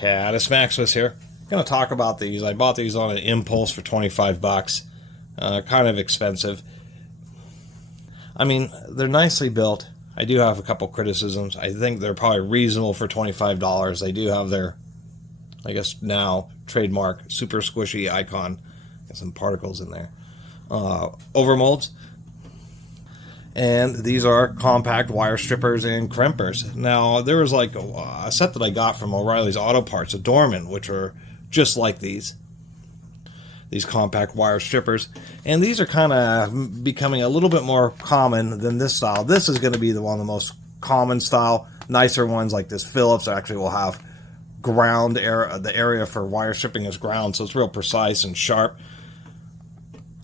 Catus Maximus here. I'm going to talk about these. I bought these on an impulse for 25 bucks. Kind of expensive. I mean, they're nicely built. I do have a couple criticisms. I think they're probably reasonable for $25. They do have their, I guess now, trademark super squishy icon. Got some particles in there. Overmolds. And these are compact wire strippers and crimpers. Now, there was like a set that I got from O'Reilly's Auto Parts, a Dorman, which are just like these compact wire strippers. And these are kind of becoming a little bit more common than this style. This is going to be the one of the most common style. Nicer ones like this Phillips actually will have ground area. The area for wire stripping is ground, so it's real precise and sharp.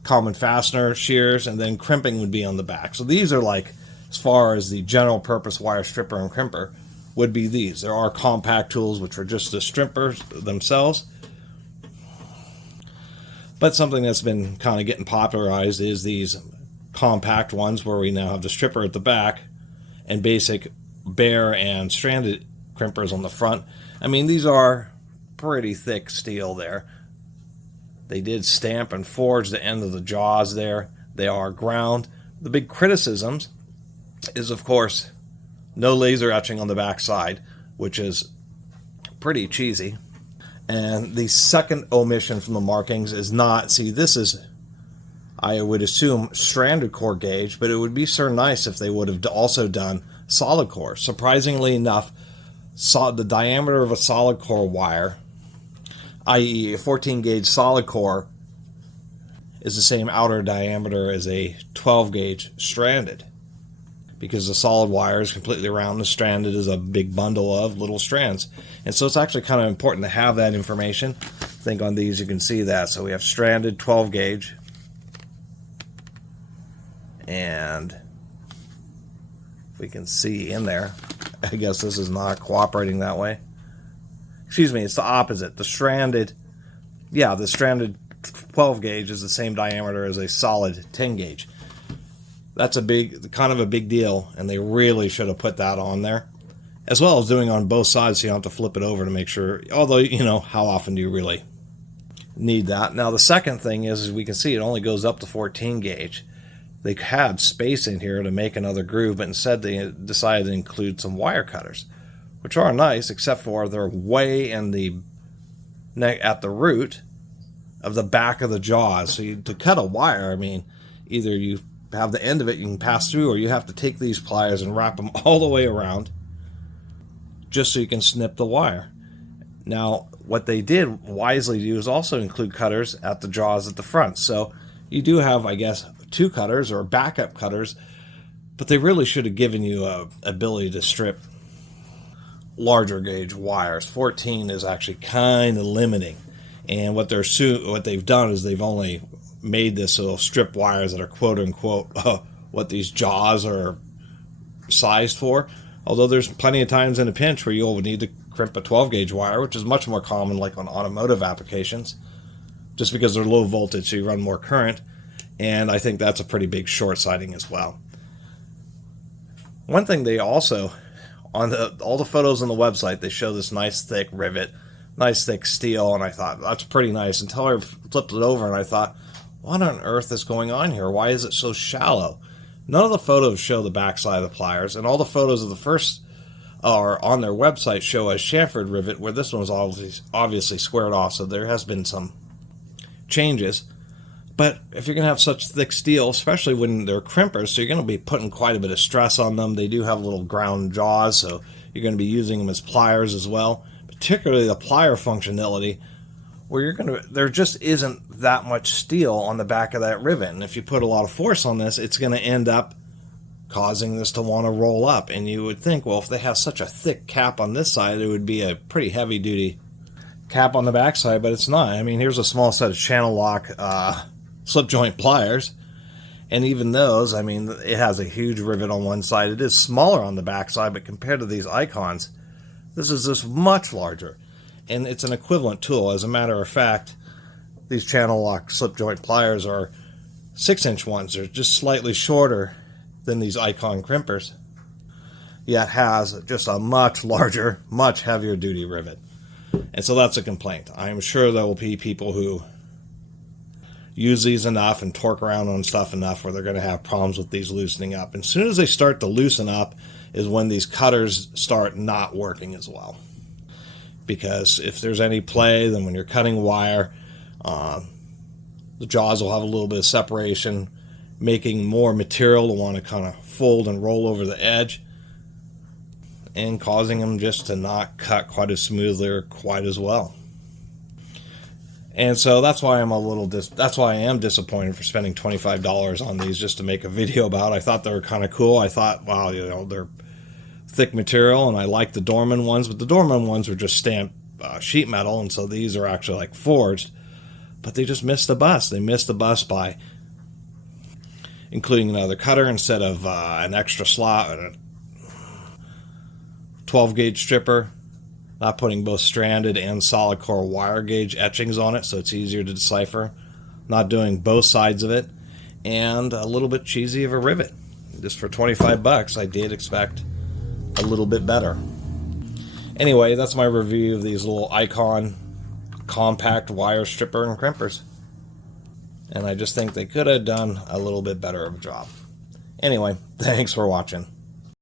Common fastener, shears, and then crimping would be on the back. So these are like, as far as the general purpose wire stripper and crimper, would be these. There are compact tools which are just the strippers themselves. But something that's been kind of getting popularized is these compact ones where we now have the stripper at the back and basic bare and stranded crimpers on the front. I mean, these are pretty thick steel there. They did stamp and forge the end of the jaws there. They are ground. The big criticisms is, of course, no laser etching on the back side, which is pretty cheesy. And the second omission from the markings is not, see, this is, I would assume, stranded core gauge, but it would be so nice if they would have also done solid core. Surprisingly enough, the diameter of a solid core wire, i.e. a 14 gauge solid core, is the same outer diameter as a 12 gauge stranded, because the solid wire is completely round, the stranded is a big bundle of little strands. And so it's actually kind of important to have that information. I think on these you can see that. So we have stranded 12 gauge, and if we can see in there, I guess this is not cooperating that way. Excuse me, it's the opposite. The stranded 12 gauge is the same diameter as a solid 10 gauge. That's kind of a big deal, and they really should have put that on there, as well as doing on both sides so you don't have to flip it over to make sure, although, you know, how often do you really need that? Now, the second thing is we can see it only goes up to 14 gauge. They had space in here to make another groove, but instead they decided to include some wire cutters, which are nice, except for they're way in the neck at the root of the back of the jaws. So to cut a wire, I mean, either you have the end of it you can pass through, or you have to take these pliers and wrap them all the way around just so you can snip the wire. Now, what they did wisely do is also include cutters at the jaws at the front. So you do have, I guess, two cutters or backup cutters, but they really should have given you a ability to strip larger gauge wires. 14 is actually kind of limiting, and what they've done is they've only made this so strip wires that are quote unquote what these jaws are sized for. Although there's plenty of times in a pinch where you'll need to crimp a 12 gauge wire, which is much more common like on automotive applications, just because they're low voltage so you run more current, and I think that's a pretty big short sighting as well. One thing they also, on all the photos on the website, they show this nice thick rivet, nice thick steel, and I thought, that's pretty nice, until I flipped it over and I thought, what on earth is going on here? Why is it so shallow? None of the photos show the backside of the pliers, and all the photos of the first are on their website show a chamfered rivet, where this one was obviously squared off, so there has been some changes. But if you're going to have such thick steel, especially when they're crimpers, so you're going to be putting quite a bit of stress on them. They do have little ground jaws, so you're going to be using them as pliers as well. Particularly the plier functionality, where there just isn't that much steel on the back of that rivet. And if you put a lot of force on this, it's going to end up causing this to want to roll up. And you would think, well, if they have such a thick cap on this side, it would be a pretty heavy-duty cap on the back side, but it's not. I mean, here's a small set of channel lock slip joint pliers, and even those, I mean, it has a huge rivet on one side. It is smaller on the back side, but compared to these icons, this is just much larger, and it's an equivalent tool. As a matter of fact, these channel lock slip joint pliers are 6-inch ones. They're just slightly shorter than these icon crimpers, yet has just a much larger, much heavier duty rivet. And so that's a complaint. I'm sure there will be people who use these enough and torque around on stuff enough where they're going to have problems with these loosening up. And as soon as they start to loosen up is when these cutters start not working as well. Because if there's any play, then when you're cutting wire, the jaws will have a little bit of separation, making more material to want to kind of fold and roll over the edge, and causing them just to not cut quite as smoothly or quite as well. And so that's why that's why I am disappointed for spending $25 on these just to make a video about. I thought they were kind of cool. I thought, wow, you know, they're thick material, and I like the Dorman ones, but the Dorman ones were just stamped sheet metal, and so these are actually like forged. But they just missed the bus. They missed the bus by including another cutter instead of an extra slot, a 12 gauge stripper, not putting both stranded and solid core wire gauge etchings on it so it's easier to decipher, not doing both sides of it, and a little bit cheesy of a rivet. Just for 25 bucks, I did expect a little bit better. Anyway, that's my review of these little Icon compact wire stripper and crimpers. And I just think they could have done a little bit better of a job. Anyway, thanks for watching.